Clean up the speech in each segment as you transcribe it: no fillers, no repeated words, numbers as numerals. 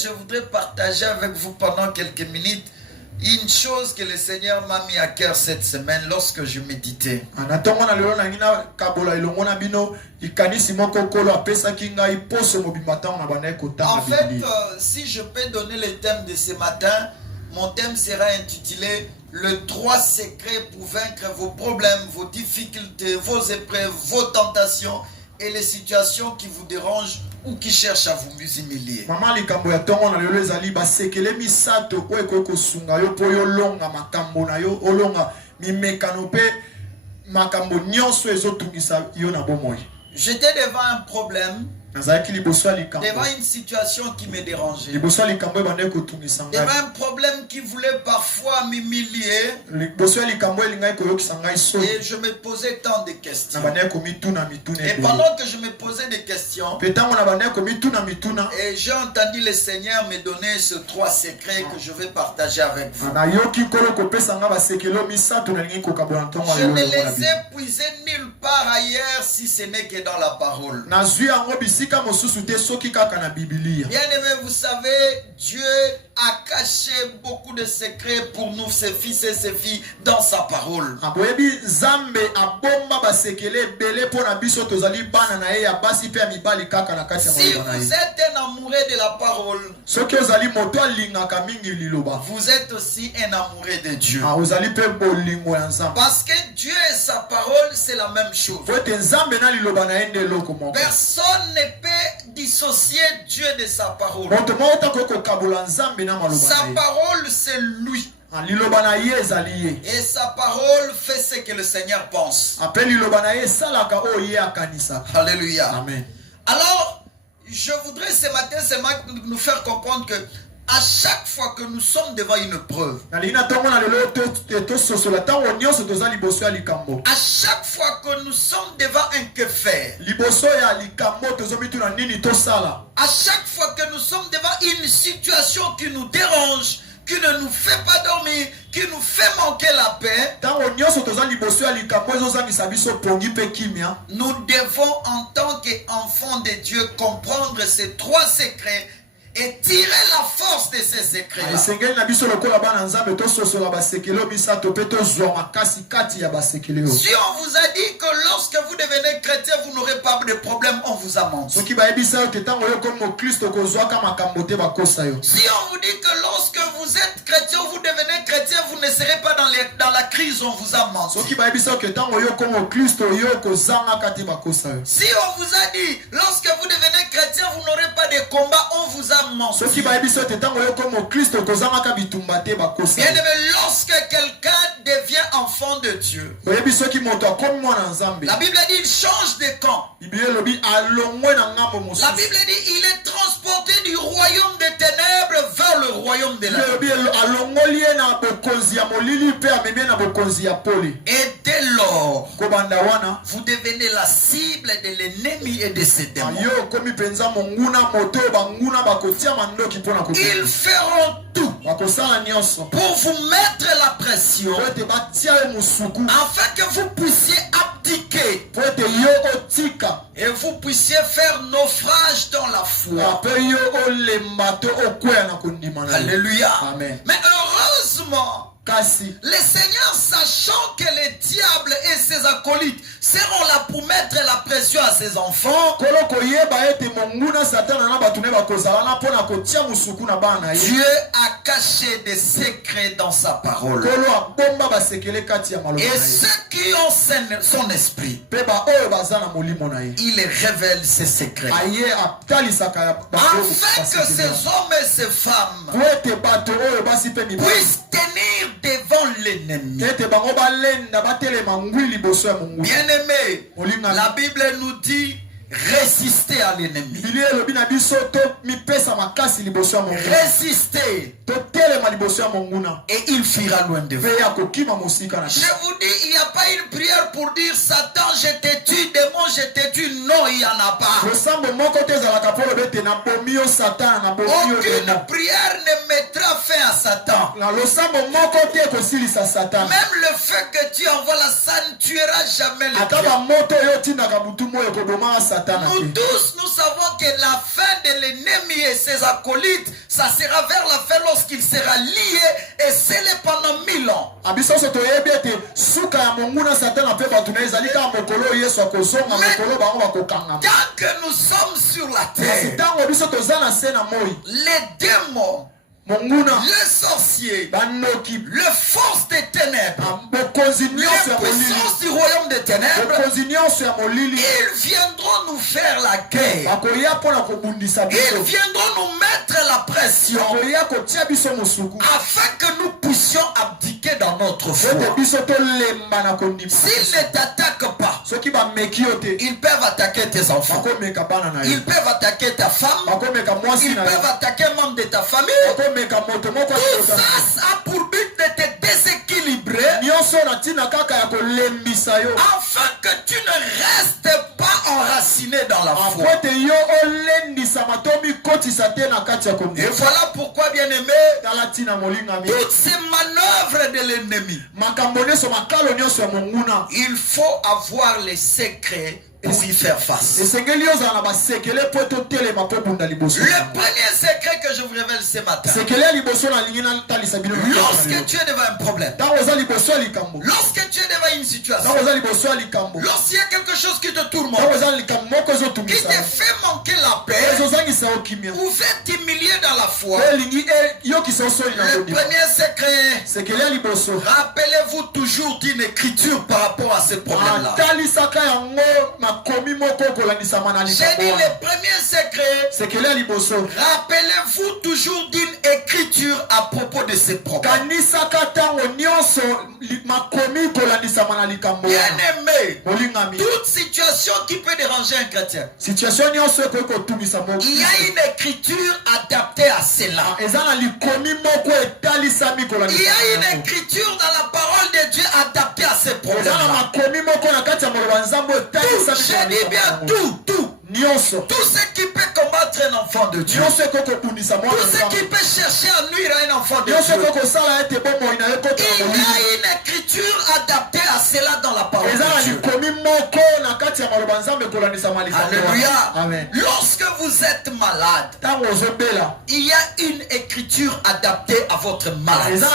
je voudrais partager avec vous pendant quelques minutes une chose que le Seigneur m'a mis à cœur cette semaine lorsque je méditais. En fait, si je peux donner le thème de ce matin, mon thème sera intitulé « Le 3 secrets pour vaincre vos problèmes, vos difficultés, vos épreuves, vos tentations et les situations qui vous dérangent ou qui cherchent à vous humilier. » Maman likambo ya tongo na lelo ezali basekele misato ko ekoko sunga yo po yo longa makambo na yo olonga mimekano pe makambo nyonso ezotungisa yo na bomoi. J'étais devant un problème, devant une situation qui me dérangeait, devant un problème qui voulait parfois m'humilier, et je me posais tant de questions. Et pendant que je me posais des questions, et j'ai entendu le Seigneur me donner ce 3 secrets que je vais partager avec vous. Je ne les ai puisés nulle part ailleurs si ce n'est que dans la parole. Bien aimé, vous savez, Dieu a caché beaucoup de secrets pour nous, ses fils et ses filles, dans sa parole. Si vous êtes un amoureux de la parole, vous êtes aussi un amoureux de Dieu. Parce que Dieu et sa parole, c'est la même chose. Personne ne peut dissocier Dieu de sa parole. Sa parole, c'est lui. Et sa parole fait ce que le Seigneur pense. Alléluia. Amen. Alors, je voudrais ce matin nous faire comprendre que à chaque fois que nous sommes devant une preuve, à chaque fois que nous sommes devant un que faire, à chaque fois que nous sommes devant une situation qui nous dérange, qui ne nous fait pas dormir, qui nous fait manquer la paix, nous devons en tant qu'enfants de Dieu comprendre ces 3 secrets et tirer la force de ces secrets-là. Si on vous a dit que lorsque vous devenez chrétien, vous n'aurez pas de problème, on vous a menti. Si on vous dit que lorsque vous êtes chrétien, vous devenez chrétien, vous ne serez pas dans la crise, on vous a menti. Si on vous a dit, lorsque vous devenez chrétien, vous n'aurez pas de combat, on vous a menti. Bien aimé, lorsque quelqu'un devient enfant de Dieu, la Bible dit il change de camp. La Bible dit il est transporté du royaume des ténèbres vers le royaume de la lumière. Et dès lors, vous devenez la cible de l'ennemi et de ses démons. Ils feront tout pour vous mettre la pression afin que vous puissiez abdiquer et vous puissiez faire naufrage dans la foi. Alléluia. Amen. Mais heureusement, le Seigneur, sachant que le diable et ses acolytes seront là pour mettre la pression à ses enfants, Dieu a caché des secrets dans sa parole. Et ceux qui ont son esprit, il révèle ses secrets. Afin que ces hommes et ces femmes puissent tenir devant l'ennemi. Bien aimé, la Bible nous dit résister à l'ennemi. Résister. Et il fuira loin de vous. Je vous dis, il n'y a pas une prière pour dire Satan, je te tue, démon, je te tue. Non, il n'y en a pas. Aucune prière ne mettra fin à Satan. Même le feu que tu envoies là, ça ne tuera jamais le diable. Nous tous, nous savons que la fin de l'ennemi et ses acolytes, ça sera vers la fin lorsqu'il sera lié et scellé pendant 1000 ans. Mais tant que nous sommes sur la terre, les démons, les sorciers, le force des ténèbres, les puissances du royaume des ténèbres, ils viendront nous faire la guerre. Ils viendront nous mettre la pression afin que nous puissions abdiquer dans notre foi. S'ils ne t'attaquent pas, ils peuvent attaquer tes enfants, ils peuvent attaquer ta femme, ils peuvent attaquer un membre de ta famille. Tout ça a pour but de te déséquilibrer afin que tu ne restes pas enraciné dans la foi. Et voilà pourquoi, bien aimé, toutes ces manœuvres de l'ennemi, il faut avoir les secrets pour y faire face. Le premier secret que je vous révèle ce matin, lorsque tu es devant un problème, lorsque tu es devant une situation, lorsqu'il y a quelque chose qui te tourmente, qui te fait manquer la paix, ou fait t'humilier dans la foi, le premier secret, rappelez-vous toujours d'une écriture par rapport à ce problème-là. J'ai dit le premier secret, rappelez-vous toujours d'une écriture à propos de ce problème. Bien aimé, toute situation qui peut déranger un chrétien, il y a une écriture adaptée à cela. Il y a une écriture dans la parole de Dieu adaptée à ce problème. J'ai dit bien tout ce qui peut combattre un enfant de Dieu, tout ce qui peut chercher à nuire à un enfant de Dieu, il y a une écriture adaptée à cela dans la parole de Dieu. Alléluia. Lorsque vous êtes malade, il y a une écriture adaptée à votre maladie. La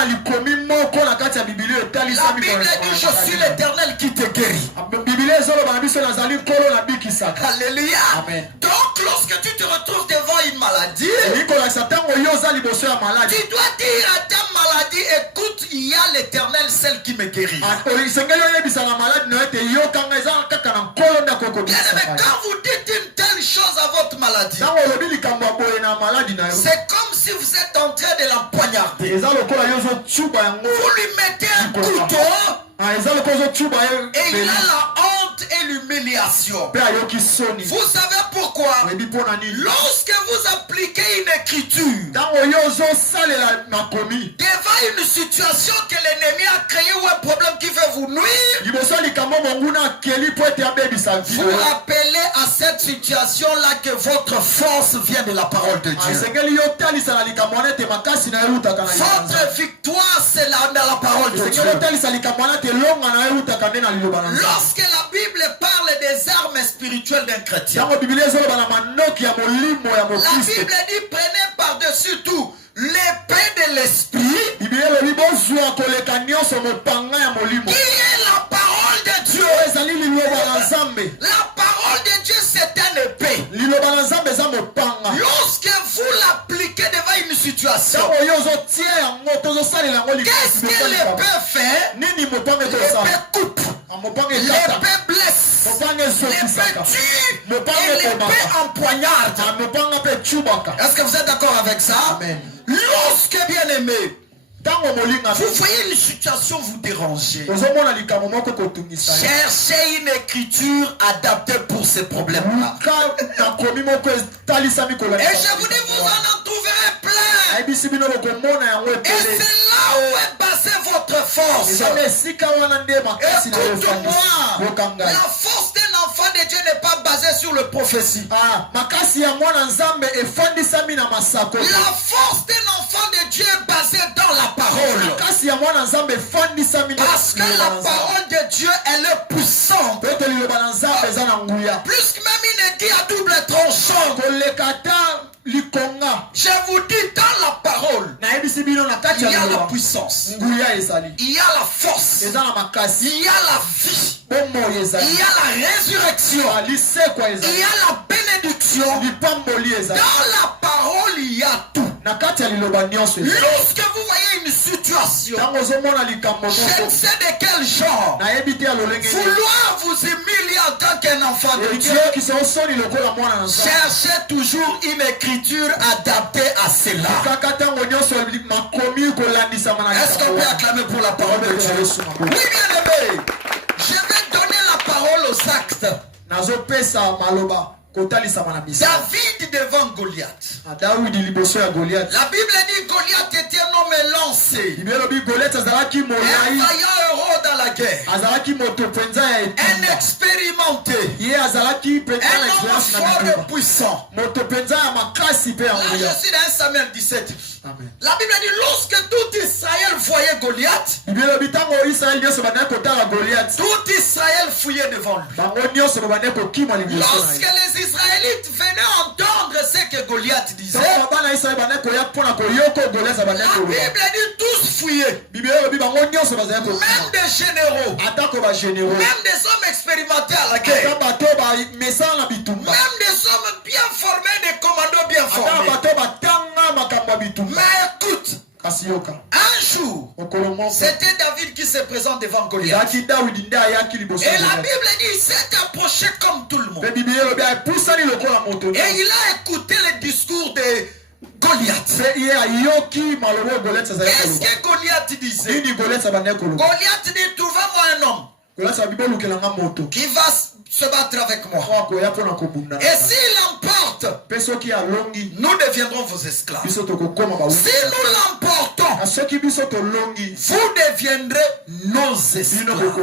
Bible dit: je suis l'Éternel qui te guérit. Alléluia. Amen. Donc lorsque tu te retrouves devant une maladie, tu dois dire à ta maladie: écoute, il y a l'Éternel, celle qui me guérit. Bien aimé, quand vous dites une telle chose à votre maladie, c'est comme si vous êtes en train de l'empoignarder. Vous lui mettez un couteau et il a la honte et l'humiliation. Vous savez pourquoi? Lorsque vous appliquez une écriture devant une situation que l'ennemi a créée ou un problème qui veut vous nuire, vous rappelez à cette situation-là que votre force vient de la parole de Dieu. Votre victoire, c'est dans la parole de Dieu. Lorsque la Bible parle des armes spirituelles d'un chrétien, la Bible dit: prenez par-dessus tout l'épée de l'esprit, qui est la parole de Dieu. La parole de Dieu, c'est une épée. Lorsque vous l'appliquez devant une situation, qu'est-ce que l'épée fait? L'épée coupe, l'épée blesse, l'épée tue et l'épée empoignarde. Est-ce que vous êtes d'accord avec ça? Amen. Lorsque, bien aimé, vous voyez une situation vous déranger, cherchez une écriture adaptée pour ces problèmes-là. Et je vous dis, vous en trouverez plein. Et c'est là où est basée votre force. Écoute-moi, la force d'un enfant de Dieu n'est pas basée sur le prophétie. La force d'un enfant de Dieu est basée dans la parole. parole. Parce que la parole de Dieu, elle est puissante. Plus que même il est dit à double tranchant. Je vous dis, dans la parole, il y a la puissance, il y a la force, il y a la vie, il y a la résurrection, il y a la bénédiction. Dans la parole, il y a tout. Lorsque vous voyez une situation, je ne sais de quel genre, vouloir vous humilier en tant qu'un enfant de Dieu, cherchez toujours une écriture adaptée à cela. Est-ce qu'on peut acclamer pour la parole de Dieu? Oui, bien aimé, je vais donner la parole aux actes. David devant Goliath. La Bible dit Goliath était un homme lancé. Un vaillant héros dans la guerre. Un expérimenté. Un homme fort et puissant. Là, je suis dans 1 Samuel 17. Amen. La Bible dit lorsque tout Israël voyait Goliath, tout Israël fouillait devant lui. Lorsque les Israélites venaient entendre ce que Goliath disait, la Bible dit tous fouillaient. Même des généraux, même des hommes expérimentés à la guerre, même des hommes bien formés, des commandos bien formés. Mais écoute, un jour, c'était David qui se présente devant Goliath. Et la Bible dit il s'est approché comme tout le monde. Et il a écouté le discours de Goliath. Qu'est-ce que Goliath disait? Goliath dit trouvez-moi un homme qui va se battre avec moi. Et s'il l'emporte, nous deviendrons vos esclaves. Si nous l'emportons, vous deviendrez nos esclaves.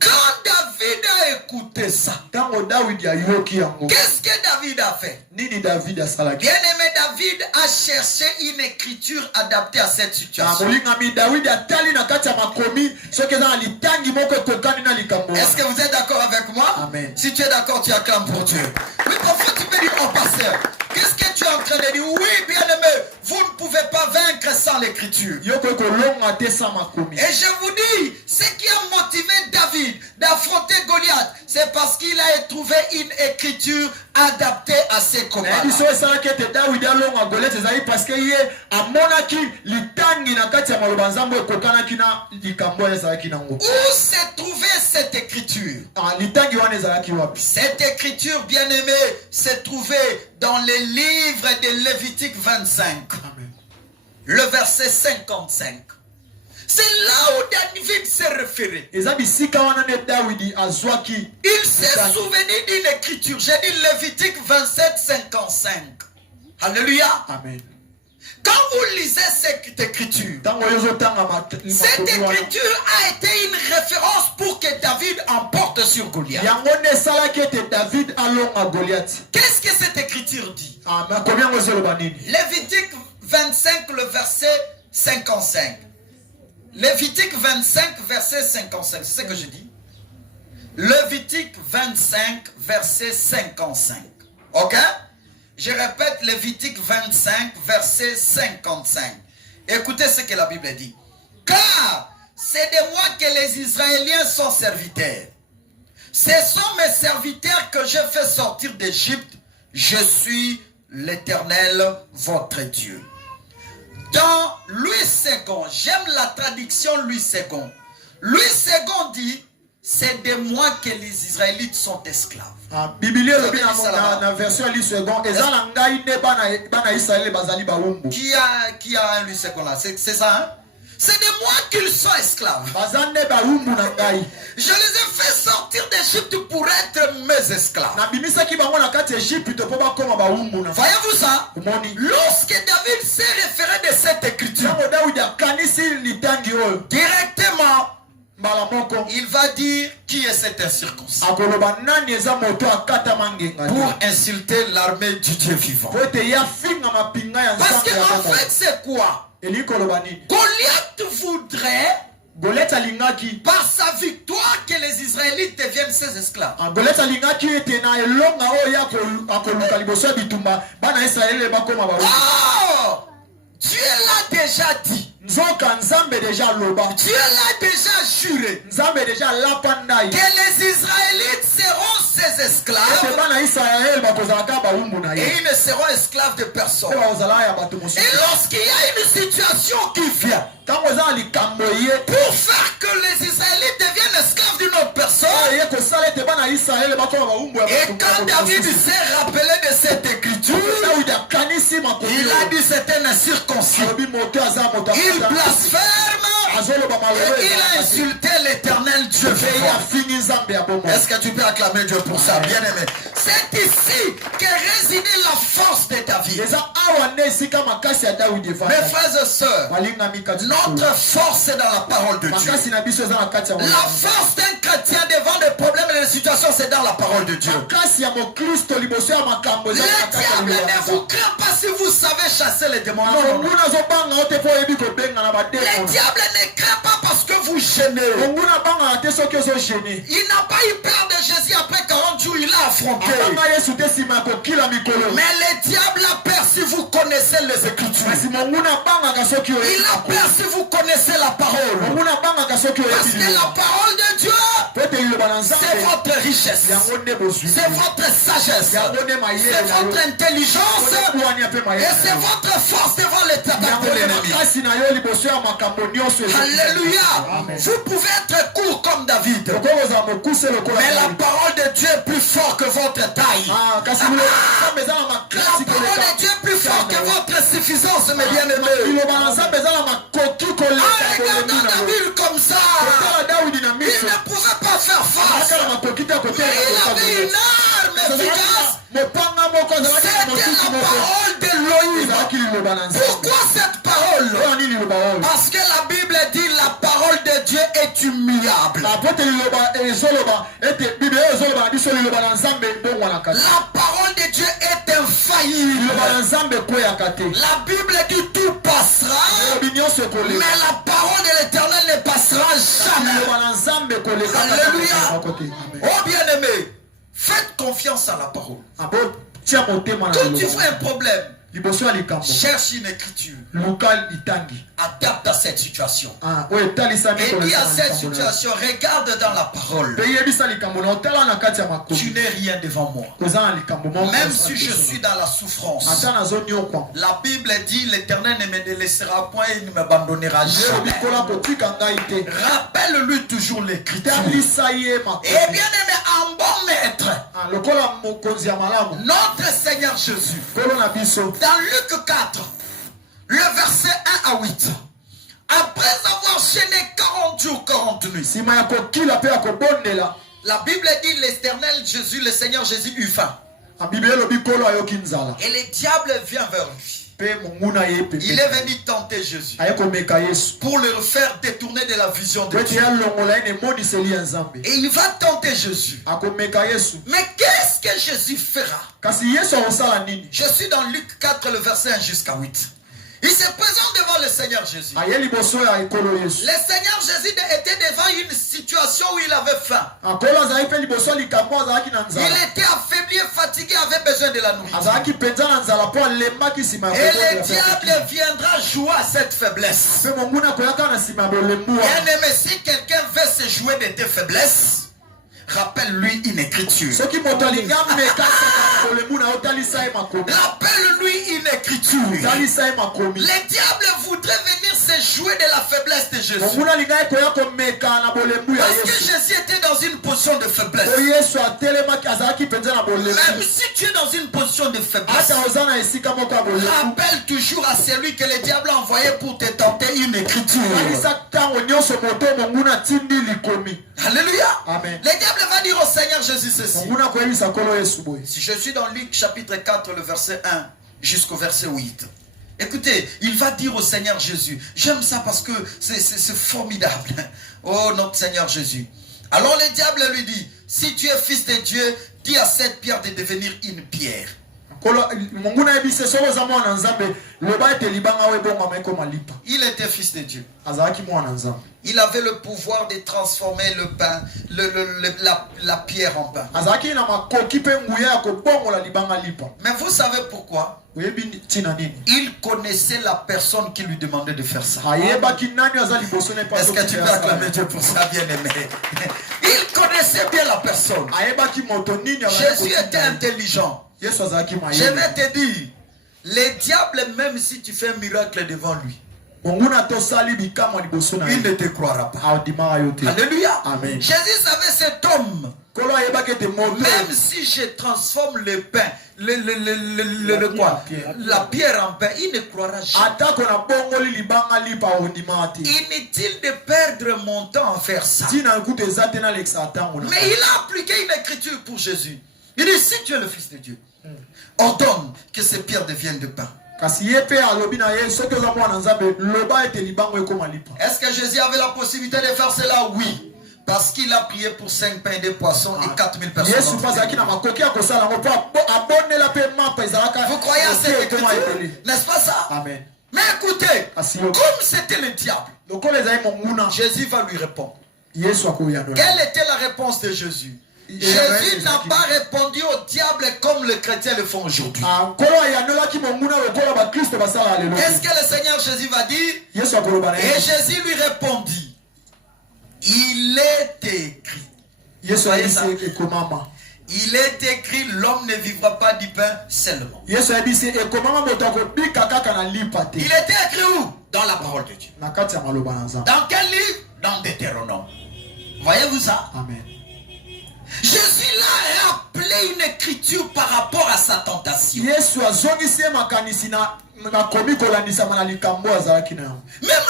Quand David a écouté ça, qu'est-ce que David a fait? Bien-aimé, David a cherché une écriture adaptée à cette situation. Est-ce que vous êtes d'accord avec moi? Amen. Si tu es d'accord, tu acclames pour Dieu. Mais parfois tu peux dire, oh pasteur, qu'est-ce que tu es en train de dire? Oui, bien aimé, vous ne pouvez pas vaincre sans l'écriture. Et je vous dis, ce qui a motivé David d'affronter Goliath, c'est parce qu'il a trouvé une écriture adaptée à ses combats. Où se trouvait cette écriture? Cette écriture, bien aimée, se trouvait dans les livres de Lévitique 25. Amen. Le verset 55. C'est là où David s'est référé. Il s'est souvenu d'une écriture. J'ai dit Lévitique 27, 55. Alléluia. Amen. Quand vous lisez cette écriture, cette écriture a été une référence pour que David emporte sur Goliath. Qu'est-ce que cette écriture dit? Lévitique 25, le verset 55. Lévitique 25, verset 55. C'est ce que je dis. Lévitique 25, verset 55. Ok? Je répète, Lévitique 25, verset 55. Écoutez ce que la Bible dit. Car c'est de moi que les Israéliens sont serviteurs. Ce sont mes serviteurs que je fais sortir d'Égypte. Je suis l'Éternel, votre Dieu. Dans Louis II, j'aime la traduction Louis II. Louis II dit, c'est de moi que les Israélites sont esclaves. Qui a un Louis II là? C'est ça, hein? C'est de moi qu'ils sont esclaves. Je les ai fait sortir d'Égypte pour être mes esclaves. Voyez-vous ça? Lorsque David s'est référé de cette écriture, directement, il va dire qui est cet incirconcis pour insulter l'armée du Dieu vivant. Parce qu'en fait, c'est quoi? Eli koloba nini? Goliath voudrait, Goliath alingaki. par sa victoire, que les Israélites deviennent ses esclaves. Goliath alingaki ete na elonga oyo ya akoluka liboso ya bitumba bana Israele bakoma ba. Oh! Dieu l'a déjà dit. Nzoka Nzambe déjà loba. Dieu l'a déjà juré. Nzambe déjà lapandai. Que les Israélites seront ses esclaves. Ete bana Israele bakozalaka baumbu na ye. Et ils ne seront esclaves de personne. Ete bakozala ya bato mosusu. Et lorsqu'il y a une situation qui vient Tango eza likambo ye pour faire que les Israélites deviennent esclaves d'une autre personne, ye kosala ete bana Israele bakoma baumbu ya et bato quand David s'est rappelé de cette écriture, David akanisi makomi. il a dit c'est un incirconcis. Alobi moto aza moto Il blasphème azoloba et malheureux. il a insulté l'éternel Dieu Ye vivant. afini Nzambe ya bomoi. Est-ce que tu peux acclamer Dieu pour ça, bien aimé? C'est ici que résidait la force de David. Eza awa nde esika makasi ya Daudi Mes evanda. frères et sœurs, Balingami kati na notre force est dans la parole de Dieu. makasi na biso eza na kati ya La force d'un chrétien devant des problèmes et des situations, c'est dans la parole de Dieu. makasi ya mokristo liboso ya makambo eza Le na kati ya diable liloba ne vous craint pas si vous savez chasser les démons. Non, non, non. monguna azobanga ote po oyebi kobenga na Le bademona. diable ne craint pas parce que vous gênez. monguna abangaka te soki ozogene. Il n'a pas eu peur de Jésus après 40 jours, il l'a affronté. abanga yesu te nsima ya kokila mikolo. Mais le diable a peur si vous connaissez les Écritures. kasi monguna abangaka soki Il oyebi. a peur si vous connaissez la parole. monguna abangaka soki Parce oyebi que la liloba. parole de Dieu, po ete liloba na c'est nzambe votre richesse. yango nde bozwi. C'est votre sagesse. yango nde C'est mayele na yo. votre intelligence. ekuwania mpe Et mayele c'est na yo. votre force devant l'état yango de nde l'ennemi. makasi na yo liboso ya makambo nyonso ezoki. Alléluia. Amen. Vous pouvez être court comme David. okozala mokuse lokola Mais la David. parole de Dieu est plus fort que votre taille. kasi nzambe eza na La makasi parole koleka. de Dieu est plus fort que votre suffisance, mes bien-aimés. liloba na nzambe eza na makoki En koleka regardant bolembi na yo. David comme ça, kotala Daudi na il miso ne pouvait pas faire face. aka na makoki te Mais kotelela il avait une arme efficace. mopanga moko azalaki na C'était mosusu la moko parole d'Élohim. ezalaki liloba na nzambe. Pourquoi cette parole? oyo ani liloba oyo Parce que la Bible dit la parole de Dieu est immuable. na po ete liloba ezoloba ete bible oyo ezoloba na biso liloba na nzambe ebongwanaka te. La parole de Dieu est infaillible. liloba na nzambe ekweyaka te. La Bible dit tout passera, elobi nyonso mais ekoleka. la parole de l'Éternel ne passera jamais. liloba na nzambe ekoleka Alléluia. moko te. Amen. Oh bien-aimé, faites confiance à la parole. abo tia motema na Quand tu liloba. vois un problème, liboso ya likambo cherche une écriture, luka litangi adapte à cette situation. oyo etalisami Et dis à koleka cette likambo na yo. situation, regarde dans la parole. mpe yebisa likambo na otala na kati ya Tu makomi n'es rien devant moi. koza na likambo moko Même si je suis dans la souffrance, ata nazonyokwa la Bible dit l'Éternel ne me délaissera point et ne m'abandonnera jamais. bikola kotika ngai te. Rappelle-lui toujours l'écriture. talisa ye Et makomi bien aimé, en bon maître, lokola mokonzi ya malamu notre Seigneur Jésus, kolo na biso dans Luc 4, le verset 1 à 8, après avoir chaîné 40 jours, 40 nuits, nsima ya kokila mpe ya kobondela la Bible dit l'Éternel Jésus, le Seigneur Jésus eut faim. bible elobi kolo ayoki nzala Et le diable vient vers lui. mpe monguna ye Il pepe est venu tenter Jésus aye komeka yesu pour le faire détourner de la vision de po ete Dieu. alongola ye na emoniseli ya nzambe Et il va tenter Jésus. akomeka yesu Mais qu'est-ce que Jésus fera? kasi yesu akosala nini. Je suis dans Luc 4, le verset 1 jusqu'à 8. Il se présente devant le Seigneur Jésus. aye liboso ya ekolo yesu Le Seigneur Jésus était devant une situation où il avait faim. akolo azalaki mpe liboso ya likambo azalaki na Il nzala était affaibli et fatigué, avait besoin de la nourriture. azalaki mpenza na nzala mpo alembaki nsima Et ya le diable viendra jouer à cette faiblesse. mpe monguna akoyaka na nsima ya bolembu wana. Bien-aimé, si quelqu'un veut se jouer de tes faiblesses, rappelle-lui une écriture. soki moto alingi ameka saka bolembu na yo talisa ye makomi Rappelle-lui une écriture. talisa ye makomi. Le diable voudrait venir se jouer de la faiblesse de Jésus. monguna alingi ekoya komeka na bolembu ya Parce que yesu Jésus était dans une position de faiblesse. po yesu atelemaki azalaki mpenza na Même bolembu si tu es dans une position de faiblesse, ata oza na esika moko ya bolembu rappelle toujours à celui que le diable a envoyé pour te tenter une écriture. talisa ntango nyonso moto monguna atindi likomi. Alléluia. Amen. Le diable va dire au Seigneur Jésus ceci. monguna akoyebisa kolo yesu boye. Si je suis dans Luc chapitre 4, le verset 1 jusqu'au verset 8. Écoutez, il va dire au Seigneur Jésus, j'aime ça parce que c'est formidable. Oh notre Seigneur Jésus. Alors le diable lui dit, si tu es fils de Dieu, dis à cette pierre de devenir une pierre. Il était fils de Dieu. Il avait le pouvoir de transformer le pain, la pierre en pain. Mais vous savez pourquoi? Il connaissait la personne qui lui demandait de faire ça. Est-ce que tu peux acclamer Dieu pour ça, bien-aimé? Il connaissait bien la personne. Jésus était intelligent. Je vais te dire, les diables, même si tu fais un miracle devant lui, il ne te croira pas. Alléluia. Amen. Jésus savait cet homme. Même si je transforme le pain, la pierre en pain, il ne croira jamais. Inutile de perdre mon temps à faire ça. Mais il a appliqué une écriture pour Jésus. Il dit, si tu es le Fils de Dieu, ordonne que ces pierres deviennent de pain. Est-ce que Jésus avait la possibilité de faire cela? Oui. Parce qu'il a prié pour 5 pains et 2 poissons et 4000 personnes. Vous croyez à cette écriture? N'est-ce pas ça? Amen. Mais écoutez, comme c'était le diable, Jésus va lui répondre. Quelle était la réponse de Jésus? Jésus n'a pas répondu au diable comme les chrétiens le font aujourd'hui. Qu'est-ce que le Seigneur Jésus va dire? Et Jésus lui répondit, il est écrit. Il est écrit, l'homme ne vivra pas du pain seulement. Il était écrit où? Dans la parole de Dieu. Dans quel livre? Dans Deutéronome. Voyez-vous ça? Amen. Jésus l'a rappelé une écriture par rapport à sa tentation. Même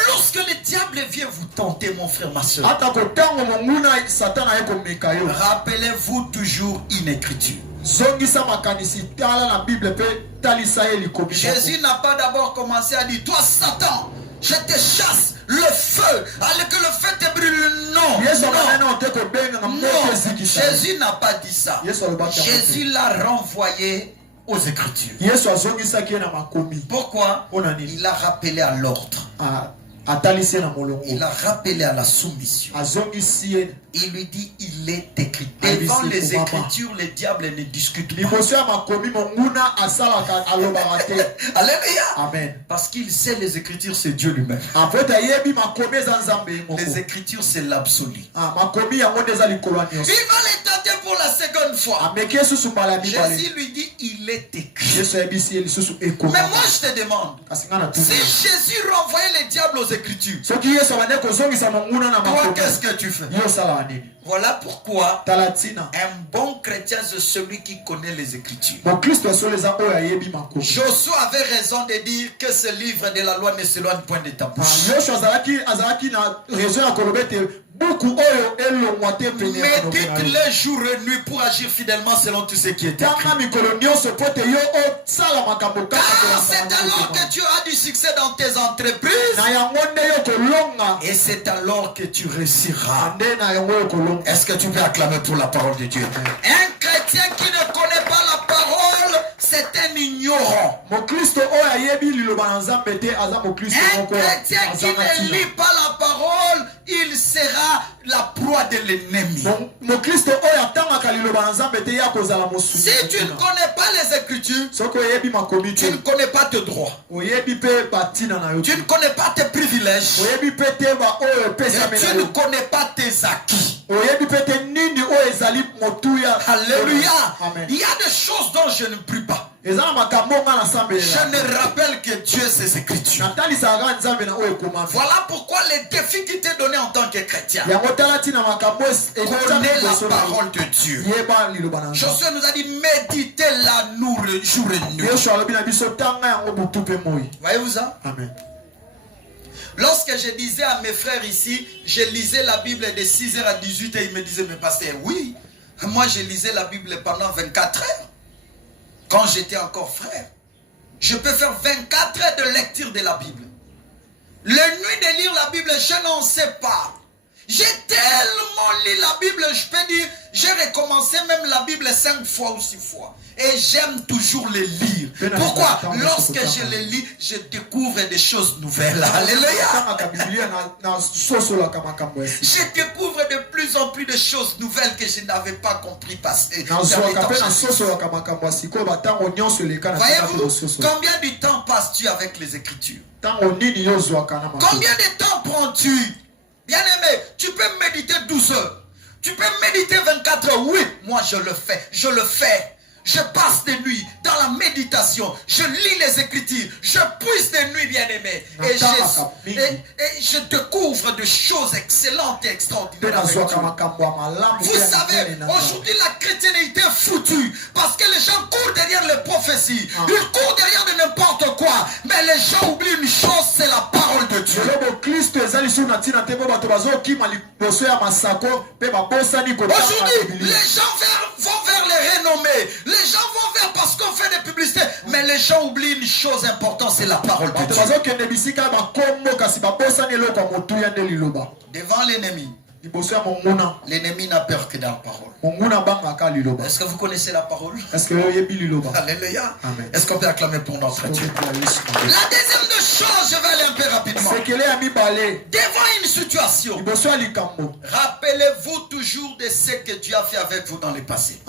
lorsque le diable vient vous tenter, mon frère, ma soeur, rappelez-vous toujours une écriture. Jésus n'a pas d'abord commencé à dire, toi Satan, je te chasse, le feu, allez que le feu te brûle. Non, Jésus n'a pas dit ça. Jésus l'a renvoyé aux Écritures. Pourquoi? Il a rappelé à l'ordre. Il a rappelé à la soumission. Il lui dit, il est écrit. Devant les Écritures, les diables ne discutent pas. Alléluia. Amen. Parce qu'il sait les Écritures, c'est Dieu lui-même. Les Écritures, c'est l'absolu. Il va les tenter pour la seconde fois. Jésus lui dit, il est écrit. Mais moi, je te demande, si Jésus renvoyait les diables aux Écritures, toi, qu'est-ce que tu fais? Voilà pourquoi un bon chrétien, c'est celui qui connaît les Écritures. Josué avait raison de dire que ce livre de la loi ne s'éloigne point de ta bouche. Médite-le jour et nuit pour agir fidèlement selon tout ce qui est écrit. Car c'est alors que tu auras du succès dans tes entreprises. Et c'est alors que tu réussiras. Est-ce que tu peux acclamer pour la parole de Dieu? Un chrétien qui ne connaît pas la parole, c'est un ignorant. Un chrétien qui ne lit pas la parole, il sera la proie de l'ennemi. Si tu ne connais pas les Écritures, tu ne connais pas tes droits. Tu ne connais pas tes privilèges. Et tu ne connais pas tes acquis. Alléluia. Il y a des choses dont je ne prie pas. Je ne rappelle que Dieu ses Écritures. Voilà pourquoi les défis qui t'est donné en tant que chrétien. Connais la parole de Dieu. Josué nous a dit, méditez-la jour et nuit. Voyez-vous ça? Amen. Lorsque je disais à mes frères ici, je lisais la Bible de 6h à 18h, ils me disaient, mais pasteur, oui, moi je lisais la Bible pendant 24 heures. Quand j'étais encore frère, je peux faire 24 heures de lecture de la Bible. La nuit de lire la Bible, je n'en sais pas. J'ai tellement lu la Bible, je peux dire, j'ai recommencé même la Bible 5 fois ou 6 fois. Et j'aime toujours les lire. Pourquoi? Lorsque je les lis, je découvre des choses nouvelles. Alléluia. Je découvre de plus en plus de choses nouvelles que je n'avais pas compris passer. Voyez-vous, combien de temps passes-tu avec les Écritures? Combien de temps prends-tu? Bien-aimé, tu peux méditer 12 heures. Tu peux méditer 24 heures. Oui, moi je le fais. Je le fais. Je passe des nuits dans la méditation. Je lis les Écritures. Je puise des nuits, bien-aimé. Et je découvre des choses excellentes et extraordinaires. Vous savez, aujourd'hui la chrétienté est foutue. Parce que les gens courent derrière les prophéties. Ils courent derrière de n'importe quoi. Mais les gens oublient une chose, c'est la parole de Dieu. Aujourd'hui, les gens vont vers les renommées. Les gens vont vers parce qu'on fait des publicités. Mais les gens oublient une chose importante, c'est la parole de Dieu. Devant l'ennemi, l'ennemi n'a peur que dans la parole. Est-ce que vous connaissez la parole? Alléluia. Est-ce qu'on peut acclamer pour notre Dieu? La deuxième chose, je vais aller un peu rapidement. Devant une situation, rappelez-vous toujours de ce que Dieu a fait avec vous dans le passé.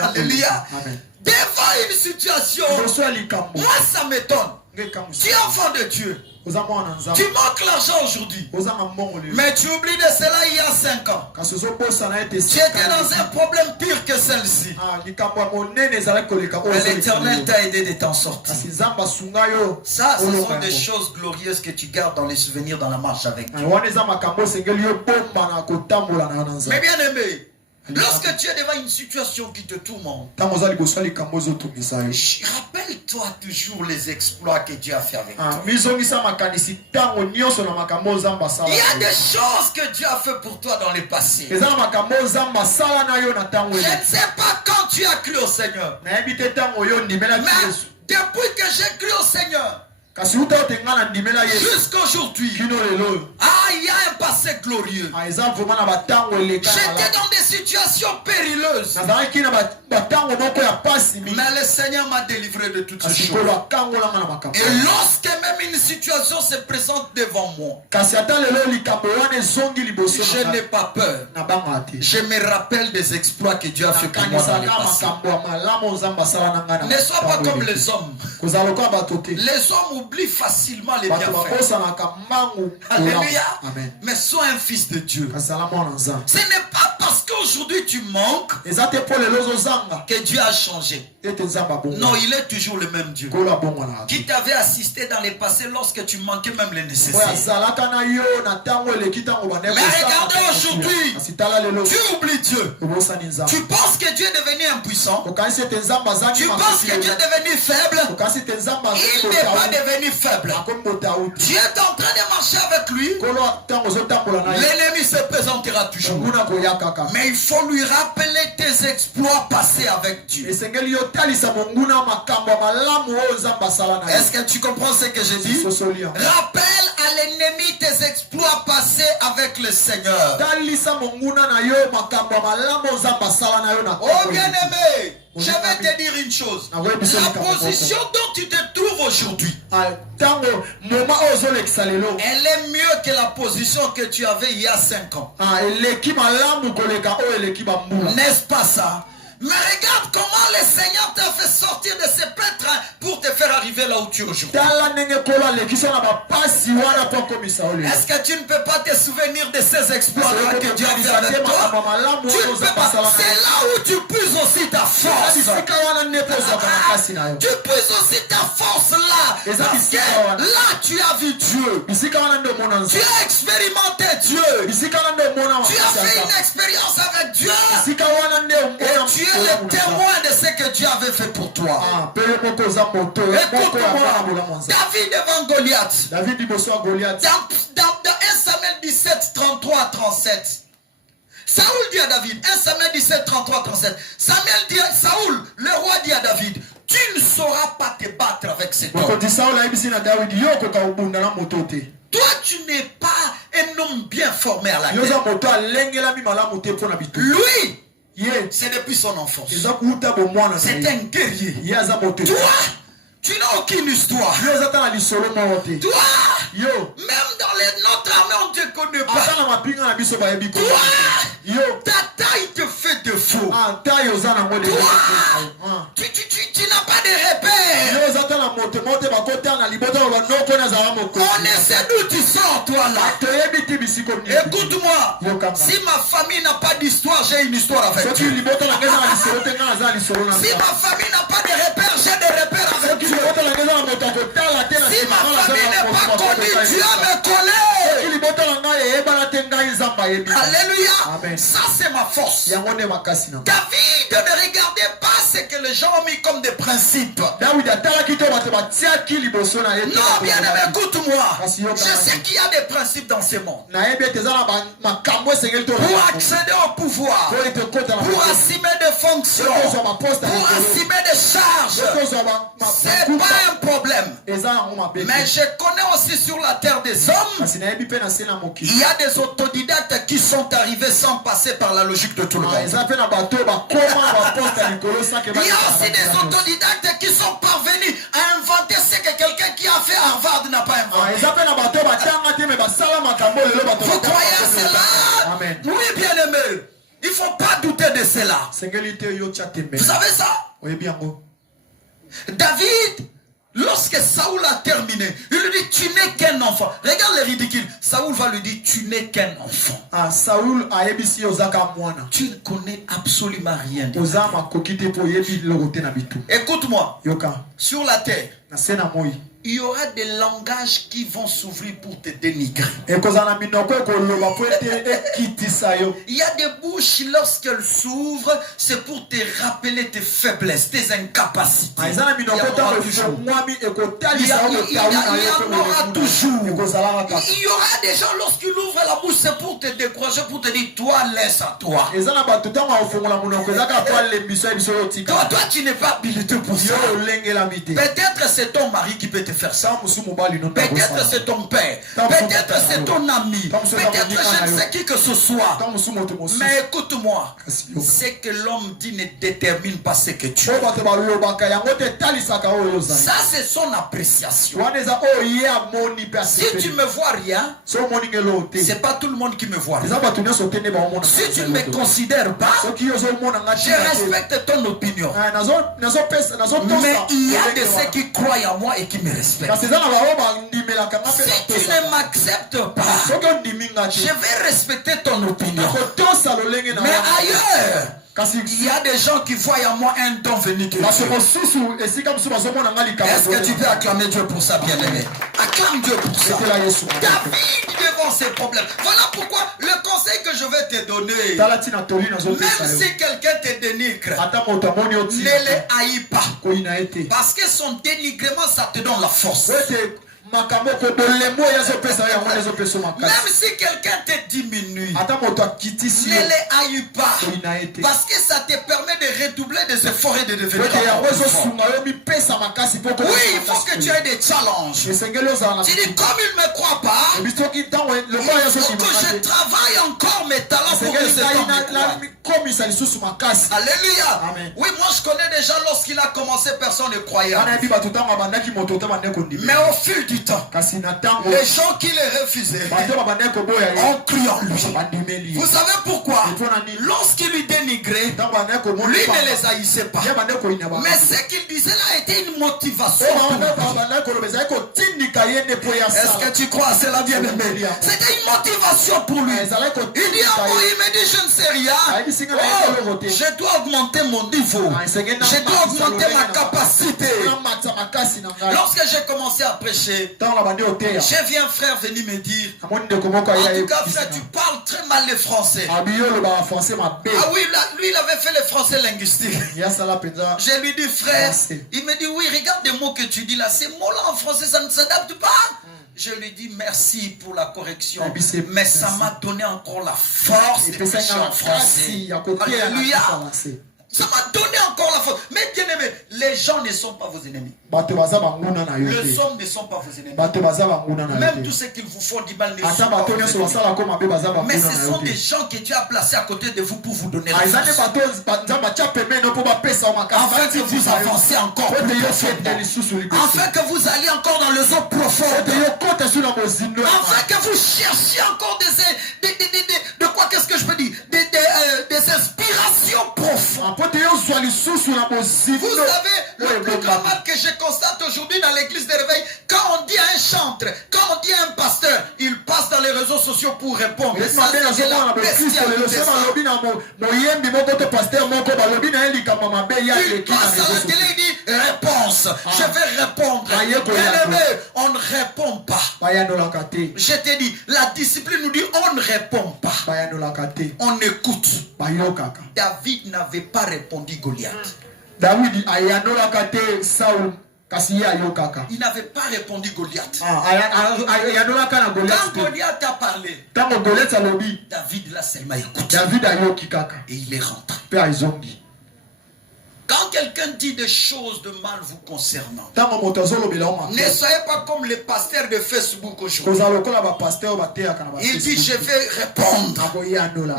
Alléluia. Devant une situation, moi ça m'étonne. Tu es enfant de Dieu. Tu manques l'argent aujourd'hui. Mais tu oublies de cela il y a 5 ans. Tu étais dans un problème pire que celle-ci. Mais l'Éternel t'a aidé de t'en sortir. Ça, ce sont des choses glorieuses que tu gardes dans les souvenirs dans la marche avec Dieu. Mais bien aimé, lorsque tu es devant une situation qui te tourmente, rappelle-toi toujours les exploits que Dieu a fait avec toi. Il y a des choses que Dieu a fait pour toi dans le passé. Je ne sais pas quand tu as cru au Seigneur. Mais depuis que j'ai cru au Seigneur, jusqu'aujourd'hui, il y a un passé glorieux. J'étais dans des situations périlleuses. Mais le Seigneur m'a délivré de toutes ces choses. Et lorsque même une situation se présente devant moi, je n'ai pas peur. Je me rappelle des exploits que Dieu a fait pour moi dans le passé. Ne sois pas comme les hommes. Les hommes oublient facilement les bienfaits. Alléluia. Mais sois un fils de Dieu. Ce n'est pas parce qu'aujourd'hui tu manques que Dieu a changé. Non, il est toujours le même Dieu qui t'avait assisté dans le passé lorsque tu manquais même les nécessités. Mais regardez aujourd'hui, tu oublies Dieu. Tu penses que Dieu est devenu impuissant. Tu penses que Dieu est devenu faible. Il n'est pas devenu faible. Tu es en train de marcher avec lui. L'ennemi se présentera toujours. Mais il faut lui rappeler tes exploits passés avec Dieu. Est-ce que tu comprends ce que je dis? Rappelle à l'ennemi tes exploits passés avec le Seigneur. Oh bien-aimé, je vais te dire une chose. La position dont tu te trouves aujourd'hui, elle est mieux que la position que tu avais il y a 5 ans. N'est-ce pas ça? Mais regarde comment le Seigneur t'a fait sortir de ce pétrin pour te faire arriver là où tu es aujourd'hui. Est-ce que tu ne peux pas te souvenir de ces exploits-là que Dieu a fait avec toi? Tu ne peux pas. C'est là où tu puises aussi ta force. Tu puises aussi ta force là. Parce que là tu as vu Dieu. Tu as expérimenté Dieu. Tu as fait une expérience avec Dieu. Et tu es le témoin de ce que Dieu avait fait pour toi. Écoute-moi. David devant Goliath. Dans 1 Samuel 17, 33 à 37. Saoul dit à David, 1 Samuel 17, 33 à 37. Saoul, le roi dit à David, tu ne sauras pas te battre avec cet homme. Toi, tu n'es pas un homme bien formé à la tête. Lui, c'est depuis son enfance. C'est un guerrier. Toi, tu n'as aucune histoire. Toi, même dans notre armée, on ne te connaît pas. Toi, ta taille te fait défaut. Toi, tu n'as pas de repères. On essaie d'où tu sors, toi là. Écoute-moi, si ma famille n'a pas d'histoire, j'ai une histoire avec Dieu. Si ma famille n'a pas de repères, j'ai des repères avec Dieu. Si ma famille n'est pas connue, Dieu me connaît. Alléluia. Amen. Ça c'est ma force. David ne regardait pas ce que les gens ont mis comme des principes. Non, bien aimé, écoute-moi. Je sais qu'il y a des principes dans ce monde. Pour accéder au pouvoir, pour assumer des fonctions, pour assumer des charges, c'est pas un problème. Mais je connais aussi sur la terre des hommes, il y a des autodidactes qui sont arrivés sans passer par la logique de tout le monde. Il y a aussi des autodidactes qui sont parvenus à inventer ce que quelqu'un qui a fait Harvard n'a pas inventé. Vous croyez à cela? Amen. Oui, bien aimé. Il ne faut pas douter de cela. Vous savez ça? David, lorsque Saoul a terminé, il lui dit tu n'es qu'un enfant. Regarde le ridicule. Saoul va lui dire tu n'es qu'un enfant. Tu ne connais absolument rien. Écoute-moi. Sur la terre, il y aura des langages qui vont s'ouvrir pour te dénigrer. Il y a des bouches, lorsqu'elles s'ouvrent, c'est pour te rappeler tes faiblesses, tes incapacités. Il y en aura toujours. Il y aura des gens, lorsqu'ils ouvrent la bouche, c'est pour te décourager, pour te dire, toi, laisse à toi. Toi, tu n'es pas habilité pour ça. Peut-être c'est ton mari qui peut te faire ça. Peut-être c'est ton père. Peut-être c'est ton ami. Peut-être je ne sais qui que ce soit. Mais écoute-moi. Ce que l'homme dit ne détermine pas ce que tu es. Ça c'est son appréciation. Si tu ne me vois rien, c'est pas tout le monde qui me voit rien. Si tu ne me considères pas, je respecte ton opinion. Mais il y a de ceux qui croient en moi et qui me respectent. Si tu ne m'acceptes pas, je vais respecter ton opinion. Mais ailleurs, il y a des gens qui voient en moi un don venu de Dieu. Est-ce que tu peux acclamer Dieu pour ça, bien-aimé? Acclame Dieu pour ça. David devant ses problèmes. Voilà pourquoi le conseil que je vais te donner, même si quelqu'un te dénigre, ne les haïs pas. Parce que son dénigrement, ça te donne la force. Même si quelqu'un te diminue, ne les haïs pas. Parce que ça te permet de redoubler des efforts et de devenir encore plus fort. Oui, il faut que tu aies des challenges. Tu dis, comme il ne me croit pas, il faut que je travaille encore mes talents pour que cet homme me croie. Alléluia. Oui, moi je connais des gens, lorsqu'il a commencé, personne ne croyait. Mais au fil du temps, les gens qui les refusaient ont cru en lui. Vous savez pourquoi? Lorsqu'il lui dénigrait, lui ne les haïssait pas. Mais ce qu'il disait là était une motivation. Est-ce que tu crois à cela, bien-aimé? C'était une motivation pour lui. Il dit, il me dit, je ne sais rien. Oh, je dois augmenter mon niveau. Je dois augmenter ma capacité. Lorsque j'ai commencé à prêcher, j'ai vu un frère venir me dire, en tout cas frère, tu parles très mal le français. Ah oui, lui il avait fait le français linguistique. Je lui dis, frère, il me dit, oui, regarde les mots que tu dis là, ces mots-là en français, ça ne s'adapte pas. Je lui dis merci pour la correction, mais ça m'a donné encore la force de prêcher en français. Alléluia. Ça m'a donné encore la force. Mais bien aimé, les gens ne sont pas vos ennemis. Les hommes ne sont pas vos ennemis. Même tous ceux qu'ils vous font du mal ne sont pas vos ennemis. Mais ce sont des gens que tu as placés à côté de vous pour vous donner la force. Afin que vous avancez encore plus profondément. Afin que vous alliez encore dans les eaux profondes. Afin que vous cherchiez encore de quoi, qu'est-ce que je peux dire, des inspirations profondes. Vous savez, le plus grand mal que je constate aujourd'hui dans l'église de réveil, quand on dit à un chantre, quand on dit à un pasteur, il passe dans les réseaux sociaux pour répondre. Et ça, c'est la bestialité. Il passe à la télé, il dit réponse. Je vais répondre. Bien-aimé, on ne répond pas. Je t'ai dit, la discipline nous dit on ne répond pas. On écoute. David n'avait pas répondu Goliath. Il n'avait pas répondu Goliath. Quand Goliath a parlé, David l'a seulement écouté. Et il est rentré. Quand quelqu'un dit des choses de mal vous concernant, ne soyez pas comme les pasteurs de Facebook aujourd'hui. Il dit je vais répondre.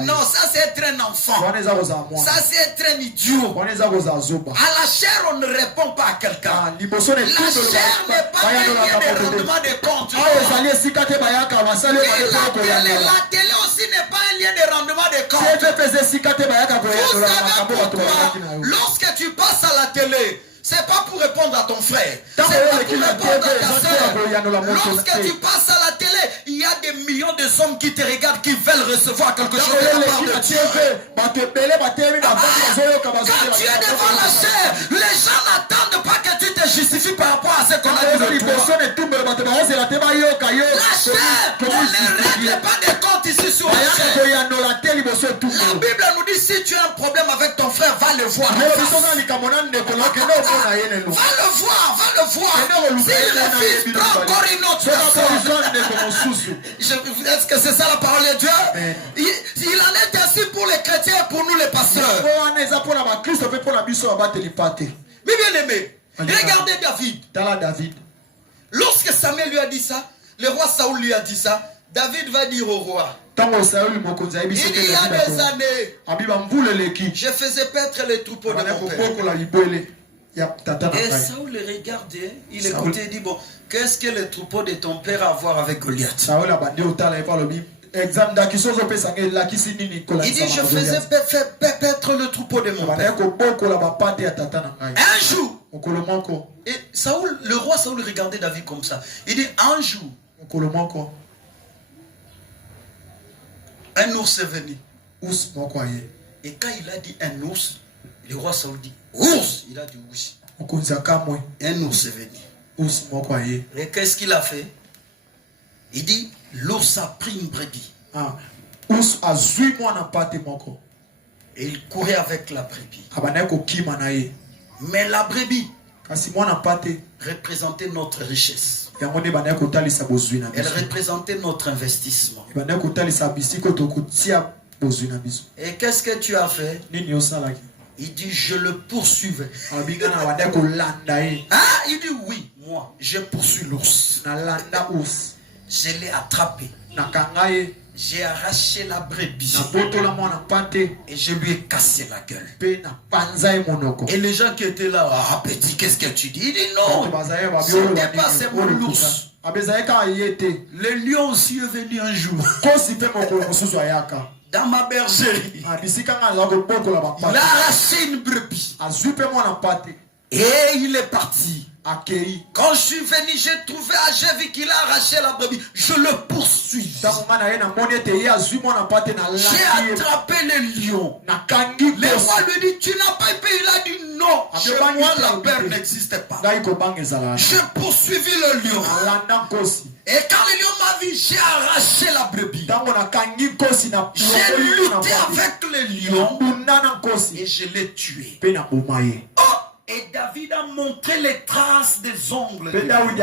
Non, ça c'est être un enfant. Ça c'est être un idiot. À la chair on ne répond pas à quelqu'un. La chair n'est pas un lien de rendement de compte. La télé aussi n'est pas un lien de rendement de compte. Vous savez pourquoi? Lorsque tu passes à la télé, c'est pas pour répondre à ton frère, c'est pas pour répondre à ta soeur. Lorsque tu passes à la télé, il y a des millions de hommes qui te regardent, qui veulent recevoir quelque chose de la part de Dieu. Quand tu es devant la chair, les gens n'attendent pas que tu te justifies par rapport à ce qu'on a dit de toi. La chair, on ne règle pas des comptes ici sur la chair. La Bible nous dit si tu as un problème avec ton frère, va le voir. Va le voir. S'il refuse, prends encore une autre personne. Est-ce que c'est ça la parole de Dieu? Il en est ainsi pour les chrétiens et pour nous les pasteurs. Mais bien aimé, regardez David. Lorsque Samuel lui a dit ça, le roi Saoul lui a dit ça, David va dire au roi, il dit il y a des années, je faisais paître les troupeaux de mon père. Et Saoul le regardait, il écoutait, il dit bon, qu'est-ce que les troupeaux de ton père a à voir avec Goliath? Il dit je faisais paître le troupeau de mon père. Un jour, et Saoul, le roi Saoul regardait David comme ça. Il dit un jour, un ours est venu. Et quand il a dit un ours, le roi Saoul dit ours. Il a dit oui. Un ours est venu. Et qu'est-ce qu'il a fait? Il dit l'ours a pris une brebis. Et il courait avec la brebis. Mais la brebis représentait notre richesse. Elle représentait notre investissement. Et qu'est-ce que tu as fait? Il dit je le poursuivais. Il dit oui, moi je poursuis l'ours. Je l'ai attrapé. J'ai arraché la brebis et je lui ai cassé la gueule. Et les gens qui étaient là, ah petit, qu'est-ce que tu dis? Il dit non, c'était pas seulement l'ours. Le lion aussi est venu un jour dans ma bergerie. Il a arraché une brebis et il est parti. Quand je suis venu, j'ai vu qu'il a arraché la brebis. Je le poursuis. J'ai attrapé le lion. Le roi lui dit, tu n'as pas payé. Il a dit non. Chez moi, la peur n'existe pas. J'ai poursuivi le lion. Et quand le lion m'a vu, j'ai arraché la brebis. J'ai lutté avec le lion et je l'ai tué. Oh! Et David a montré les traces des ongles. Aidez-moi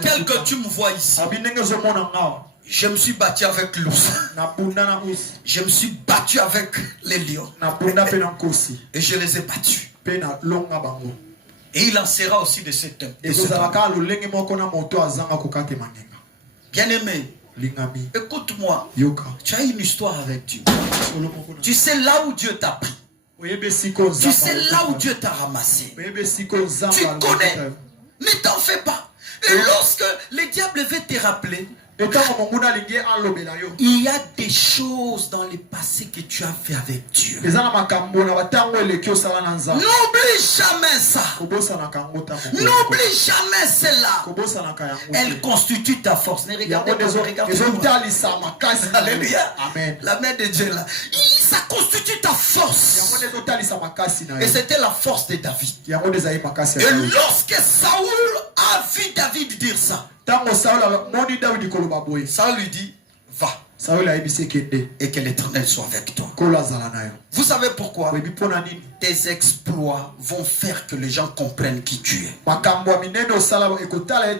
tel que tu me vois ici. Je me suis battu avec l'ours. na bunda na us Je me suis battu avec les lions. na bunda pe na nkosi Et je les ai battus. pe na longa bango Et il en sera aussi de cet homme. et kozalaka lolenge moko na moto azanga kokatema ngenga Bien-aimé, lingami écoute-moi. yoka Tu as une histoire avec Dieu. solo moko na Tu sais là où Dieu t'a pris. oyebe siko Tu sais là où Dieu t'a ramassé. oyebe siko nzamba Tu connais. Ne t'en fais pas. Et lorsque le diable veut te rappeler, etango monguna alingi alobela yo il y a des choses dans le passé que tu as fait avec Dieu. eza na makambo na batango eleki osala na nzambe N'oublie jamais ça. kobosanaka yango ntango N'oublie jamais cela. kobosanaka yango Elle constitue ta force. Ne regardez pas, regardez pas. ezotalisa makasi na yo. Alléluia. Amen. La main de Dieu là. Ça constitue ta force. yango nde ezotalisa makasi na Et yo c'était la force de David. yango nde ezali makasi Et ya yo lorsque Saoul a vu David dire ça, ntango saul amoni davidi koloba boye Saul lui dit, va saul ayebisi ekende et que l'Éternel soit avec toi. kolo azala na yo Vous savez pourquoi? oyebi mpo na nini Tes exploits vont faire que les gens comprennent qui tu es. makambo ya minene osala ekotala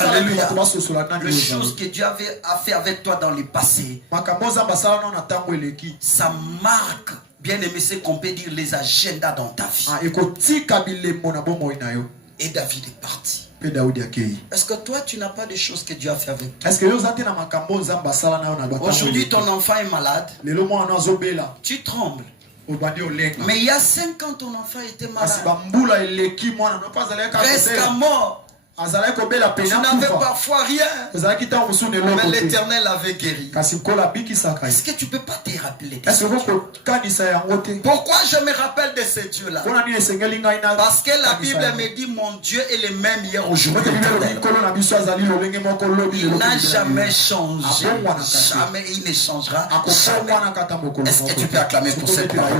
Alléluia. bato basosola nani Les oyo choses ozali. que Dieu a fait avec toi dans le passé, makambo nzambe asala nao na ntango eleki ça marque, bien aimé, c'est qu'on peut dire les agendas dans ta vie. ekotika bilembo na bomoi na yo Et David est parti. mpe daudi akei Est-ce que toi, tu n'as pas de choses que Dieu a fait avec toi? est ce que yo oza te na makambo nzambe asala na yo na batango Aujourd'hui, eleki. ton enfant est malade. lelo mwana azobela Tu trembles. obandi olenga Mais il y a 5 ans, ton enfant était kasi malade. bambula eleki mwana no mpe azalaki Presque à mort. azalaki kobela Tu pena n'avais kufa parfois rien. ezalaki ntango mosusu Mais eloko te l'Éternel avait guéri. kasi nkolo abikisaka Est-ce ye que tu ne peux pas te rappeler de est ce ça? que okokanisa yango te Pourquoi je me rappelle de ce Dieu-là? mpona nini esengeli ngai na Parce que la Bible me dit mon Dieu est le même hier, aujourd'hui, Bible elobi éternel. nkolo na biso azali lolenge moko lobi Il lelo n'a mpe jamais changé. Abongwana kati. Jamais il ne changera. Jamais. akofongwana kata mokolo Est-ce que tu peux acclamer pour cette parole?